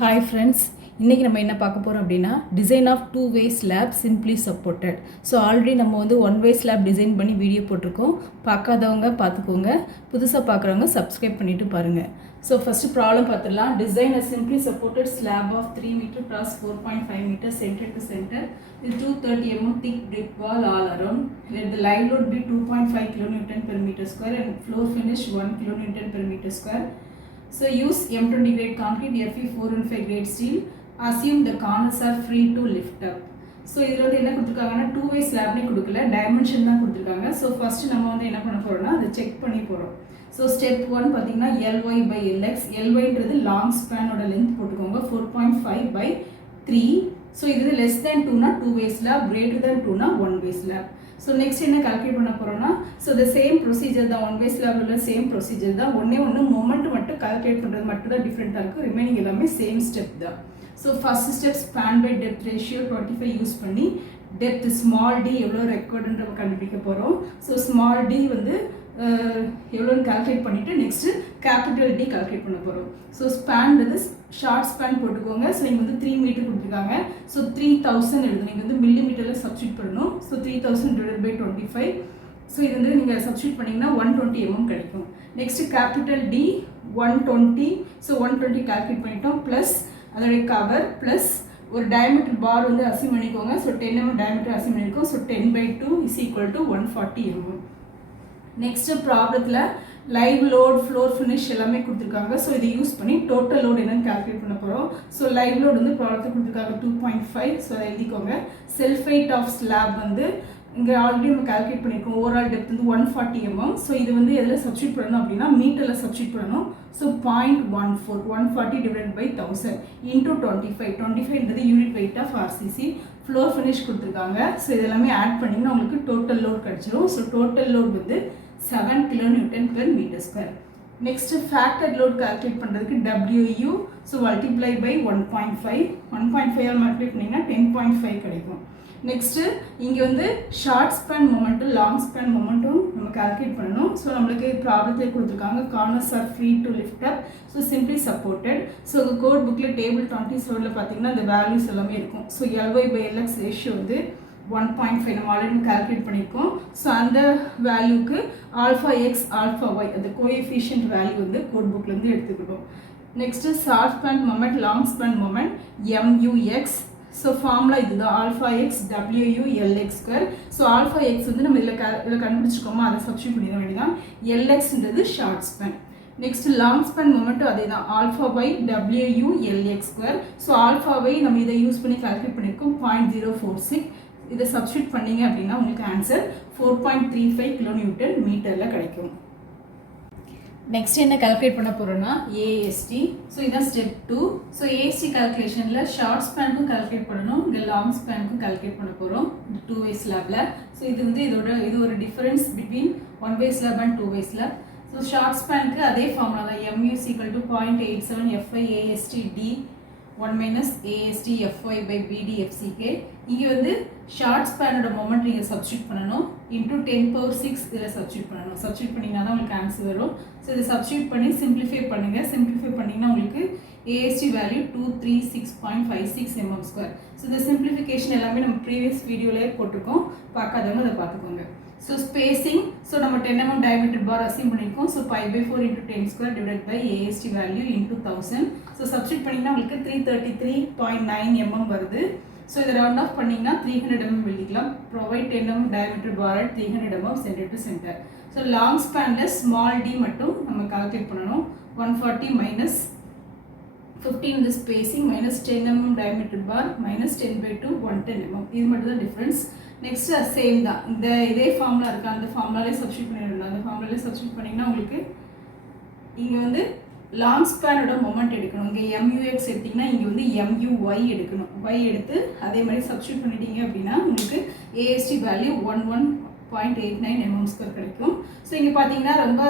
Hi friends, இன்றைக்கி நம்ம என்ன பார்க்க போகிறோம் அப்படின்னா டிசைன் ஆஃப் 2-வே slab simply supported. So already நம்ம வந்து 1-வே ஸ்லாப் டிசைன் பண்ணி வீடியோ போட்டிருக்கோம். பார்க்காதவங்க பார்த்துக்கோங்க, புதுசாக பார்க்குறவங்க சப்ஸ்கிரைப் பண்ணிவிட்டு பாருங்கள். ஸோ ஃபஸ்ட்டு ப்ராப்ளம் பார்த்துடலாம். Design a simply supported slab of 3 metre cross 4.5 meter center to center with 230 mm thick brick wall all around. Let the live load be 2.5 kN per meter square and floor finish 1 kN per meter square. So use M20 grade concrete, Fe 415 grade steel. Assume the corners are free to lift up. So இதில் வந்து என்ன கொடுத்துருக்காங்கன்னா 2-வே ஸ்லாப்னே கொடுக்கல, dimension தான் கொடுத்துருக்காங்க. So first நம்ம வந்து என்ன பண்ண போகிறோம்னா அதை செக் பண்ணி போகிறோம். ஸோ ஸ்டெப் 1 பார்த்தீங்கன்னா LY/LX. LYன்றது லாங் ஸ்பேனோட லென்த் போட்டுக்கோங்க, 4.5/3. ஸோ இது லெஸ் தேன் 2னா 2-வே ஸ்லாப், கிரேட்டர் தேன் 2னா 1-வே ஸ்லாப். ஸோ நெக்ஸ்ட் என்ன கால்குலேட் பண்ண போகிறோம்னா, ஸோ த சேம் ப்ரொசீஜர் தான், 1-வே ஸ்லாப் உள்ள சேம் ப்ரொசீஜர் தான். ஒன்று மொமெண்ட் மட்டும் கால்குலேட் பண்ணுறது மட்டும் தான் டிஃப்ரெண்ட்டாக இருக்குது, ரிமைனிங் எல்லாமே சேம் ஸ்டெப் தான். So first step span by depth ratio 25 use பண்ணி டெப்த் ஸ்மால் டி எவ்வளோ ரெக்கார்டுன்ற கண்டுபிடிக்க போகிறோம். ஸோ ஸ்மால் டி வந்து எவ்வளோன்னு கால்குலேட் பண்ணிவிட்டு நெக்ஸ்ட்டு கேபிட்டல் டி கால்குலேட் பண்ண போகிறோம். ஸோ ஸ்பேன்றது ஷார்ட் ஸ்பேன் போட்டுக்கோங்க. ஸோ இங்கே வந்து 3 மீட்டர் கொடுத்துருக்காங்க. ஸோ 3000 எழுது, நீங்கள் வந்து மில்லிமீட்டரில் சப்ஸ்டியூட் பண்ணணும். ஸோ 3000/25. ஸோ இது வந்து நீங்கள் சப்ஸ்டியூட் பண்ணிங்கன்னா 120 mm கிடைக்கும். Next capital D 120. So 120 calculate பண்ணிட்டோம், ப்ளஸ் அதோடைய கவர் ப்ளஸ் ஒரு டயமீட்டர் பார் வந்து அசிம் பண்ணிக்கோங்க. ஸோ 10 mm டயமீட்டர் அசிம் பண்ணியிருக்கோம். So 10/2 is equal to 140 mm. Next ப்ராப்ளத்தில் லைவ் லோட், ஃப்ளோர் ஃபினிஷ் எல்லாமே கொடுத்துருக்காங்க. ஸோ இதை யூஸ் பண்ணி டோட்டல் லோட் என்னன்னு கால்குலேட் பண்ண போகிறோம். ஸோ லைவ் லோட் வந்து ப்ராப்ளத்தில் கொடுத்துருக்காங்க 2.5. ஸோ அதை எழுதிக்கோங்க. செல்ஃப் வெயிட் ஆஃப் ஸ்லாப் வந்து இங்கே ஆல்ரெடி நம்ம கால்குலேட் பண்ணியிருக்கோம். ஓவரால் டெப்த் வந்து 140 mm. ஸோ இது வந்து எதில் சப்ஸ்டியூட் பண்ணணும் அப்படின்னா மீட்டரில் சப்ஸ்டியூட் பண்ணணும். So 0.14, 140/1000 into 25. 25ன்றது unit weight of RCC. Floor finish கொடுத்துருக்காங்க. ஸோ இதெல்லாமே ஆட் பண்ணிங்கன்னா உங்களுக்கு டோட்டல் லோட் கிடச்சிரும். ஸோ டோட்டல் லோட் வந்து 7 kN/m². Next factor load calculate பண்ணுறதுக்கு WU, so multiply by 1.5. 1.5 multiply பண்ணிங்கன்னா 10.5 கிடைக்கும். நெக்ஸ்ட்டு இங்கே வந்து ஷார்ட் ஸ்பேன் மொமெண்ட்டும் லாங் ஸ்பேன் மொமெண்ட்டும் நம்ம கால்குலேட் பண்ணணும். ஸோ நம்மளுக்கு ப்ராப்ளத்தில் கொடுத்துருக்காங்க corners are free to lift up, so simply supported. So code புக்கில் டேபிள் 27 பார்த்தீங்கன்னா அந்த வேல்யூஸ் எல்லாமே இருக்கும். ஸோ LY/LX ரேஷியோ வந்து 1.5 நம்ம ஆல்ரெடி கால்குலேட் பண்ணியிருக்கோம். ஸோ அந்த வேல்யூக்கு α/x α/y அந்த கோஎஃபிஷியன்ட் வேல்யூ வந்து கோட் புக்லேருந்து எடுத்துக்கிட்டோம். Next short span moment, long span moment MUX. So formula இதுதான், α/x WU/LX². ஸோ α/x வந்து நம்ம இதில் கண்டுபிடிச்சிருக்கோமா, அதை சப்ஸ்டியூட் பண்ணிட வேண்டியதான். LXன்றது short span. Next long span மொமெண்ட்டும் அதே தான், α/WU/LX². ஸோ α/y நம்ம இதை யூஸ் பண்ணி கால்குலேட் பண்ணியிருக்கோம் 0.046. இதை சப்ஸ்டியூட் பண்ணிங்க அப்படின்னா உங்களுக்கு ஆன்சர் 4.35 kN/m கிடைக்கும். நெக்ஸ்ட் என்ன கால்குலேட் பண்ண போகிறோன்னா AST. ஸோ இதான் ஸ்டெப் 2. ஸோ AST கால்குலேஷனில் ஷார்ட் ஸ்பேனுக்கும் கால்குலேட் பண்ணணும், இங்கே லாங் ஸ்பேனுக்கும் கால்குலேட் பண்ண போகிறோம் 2-வே ஸ்லாபில். ஸோ இது வந்து இது ஒரு டிஃபரன்ஸ் பிட்வீன் 1-வே ஸ்லாப் அண்ட் 2-வே ஸ்லாப். ஸோ ஷார்ட் ஸ்பேனுக்கு அதே ஃபார்முலா தான், MU = 0.87 FI AST D 1 - AST FY BD FCK. இங்கே வந்து ஷார்ட் ஸ்பேனோட மொமெண்ட் நீங்கள் சப்ஸ்டியூட் பண்ணணும், இன்டூ 10⁶ இதில் சப்ஸ்டியூட் பண்ணணும். சப்ஸ்டியூட் பண்ணிங்கன்னா தான் உங்களுக்கு ஆன்சர் வரும். ஸோ இதை சப்ஸ்டியூட் பண்ணி சிம்பிளிஃபை பண்ணுங்கள். சிம்பிளிஃபை பண்ணிங்கன்னா உங்களுக்கு AST வேல்யூ 236.56 mm². ஸோ இந்த சிம்பிளிஃபிகேஷன் எல்லாமே நம்ம ப்ரீவியஸ் வீடியோவிலே போட்டிருக்கோம், பார்க்காதவங்க அதை பார்த்துக்கோங்க. ஸோ ஸ்பேசிங், ஸோ நம்ம 10 mm டயமீட்டர் பார் அசீம் பண்ணியிருக்கோம். So 5/4 × 10² divide by AST value into 1000. So substitute பண்ணிங்கன்னா உங்களுக்கு 333.9 mm வருது. ஸோ இதை ரவுண்ட் ஆஃப் பண்ணிங்கன்னா 300 mm எழுதிக்கலாம். Provide 10 mm diameter bar at 300 mm centre to centre. So long ஸ்பேனில் small d மட்டும் நம்ம கால்குலேட் பண்ணணும். 140 - 15 இந்த spacing minus 10 mm diameter bar minus 10/2 110 mm. இது மட்டும் தான் டிஃப்ரென்ஸ். நெக்ஸ்ட்டு சேம் தான், இதே ஃபார்முலா இருக்கா, அந்த ஃபார்முலாலே சப்ஸ்டியூட் பண்ணிடணும். அந்த ஃபார்முலாலே சப்ஸ்டியூட் பண்ணிங்கன்னா உங்களுக்கு இங்கே வந்து லாங் ஸ்பேனோட மொமெண்ட் எடுக்கணும். இங்கே MUX எடுத்திங்கன்னா இங்கே வந்து MUY எடுக்கணும். Y எடுத்து அதே மாதிரி சப்ஸ்டியூட் பண்ணிட்டீங்க அப்படின்னா உங்களுக்கு AST வேல்யூ 11.89 mm² கிடைக்கும். ஸோ இங்கே பார்த்தீங்கன்னா ரொம்ப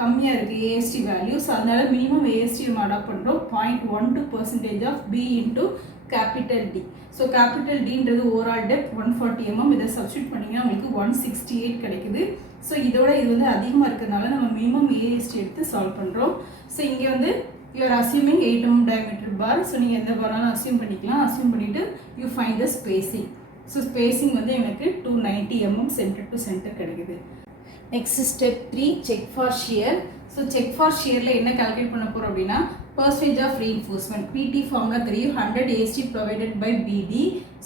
கம்மியாக இருக்குது AST வேல்யூ. ஸோ அதனால மினிமம் AST நம்ம அடாப்ட் பண்ணுறோம் 0.12% of B into capital D. So capital Dன்றது ஓவரால் டெப்த் 140 mm. இதை சப்ஸ்டியூட் பண்ணிங்கன்னா உங்களுக்கு 168 கிடைக்குது. ஸோ இதோட இது வந்து அதிகமாக இருக்கிறதுனால நம்ம மினிமம் AST எடுத்து சால்வ் பண்ணுறோம். ஸோ இங்கே வந்து you are assuming 8 mm diameter bar. So நீங்கள் எந்த பாராலும் assume பண்ணிக்கலாம். assume பண்ணிட்டு you find the spacing. So spacing வந்து எனக்கு 290 mm center to center கிடைக்குது. Next step 3, check for shear. So check for shearல என்ன calculate பண்ண போறோம் அப்படின்னா percentage of reinforcement. PT formula தெரியும் 100 AST provided by BD.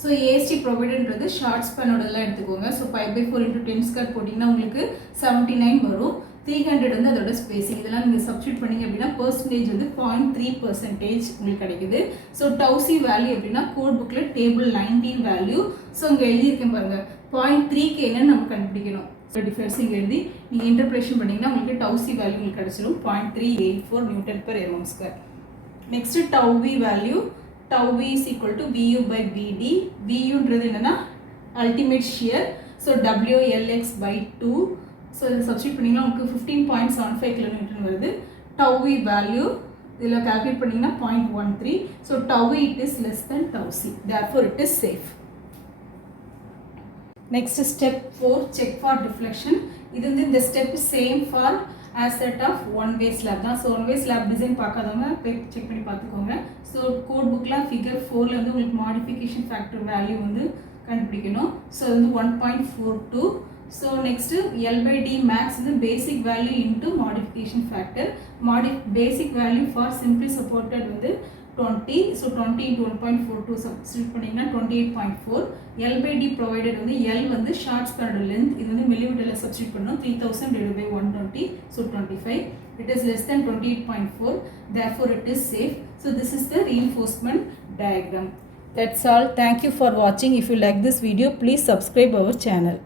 So AST providedன்றது short span ஓடலாம் எடுத்துக்கோங்க. So pi by 4 into 10 square போட்டிங்கன்னா உங்களுக்கு 79 வரும். 300 வந்து அதோட ஸ்பேசிங். இதெல்லாம் நீங்கள் சப்ஸ்டியூட் பண்ணிங்க அப்படின்னா பர்சன்டேஜ் வந்து 0.3% உங்களுக்கு கிடைக்குது. ஸோ டவுசி வேல்யூ அப்படின்னா கோட் புக்கில் டேபிள் 19 வேல்யூ. ஸோ இங்கே எழுதியிருக்கேன் பாருங்கள் 0.3க்கு என்னன்னு நம்ம கண்டுபிடிக்கணும். ஸோ டிஃபரன்ஸ் இங்கே எழுதி நீங்கள் இன்டர்பிரேஷன் பண்ணிங்கன்னா உங்களுக்கு டவுசி வேல்யூ உங்களுக்கு கிடச்சிடும் 0.384 newton per mm square. Next tau value. Tau is equal to VU by BD. VUன்றது என்னென்னா ultimate shear. So WLX by 2. So இதை சப்ஸ்டியூட் பண்ணிங்கன்னா உங்களுக்கு 15.75 kN வருது. டவு வேல்யூ இதில் கால்குலேட் பண்ணிங்கன்னா 0.13. So tau it is less than tau c, therefore it is safe. Next step 4, check for deflection. இது வந்து இந்த step same for as set of one way slab தான். So one way slab design பார்க்காதவங்க போய் check பண்ணி பார்த்துக்கோங்க. ஸோ code புக்கில் ஃபிகர் 4ல் வந்து உங்களுக்கு மாடிஃபிகேஷன் ஃபேக்டர் வேல்யூ வந்து கண்டுபிடிக்கணும். ஸோ வந்து 1.42. So next L by D max is the basic value into modification factor. Basic value for simply supported with 20. So 20 into 1.42 substitute பண்ணிங்கன்னா 28.4. L by D provided வந்து L வந்து short span length. இது வந்து millimeter substitute பண்ணணும். 3000 divided by 120. So 25. It is less than 28.4. Therefore it is safe. So this is the reinforcement diagram. That's all. Thank you for watching. If you like this video, please subscribe our channel.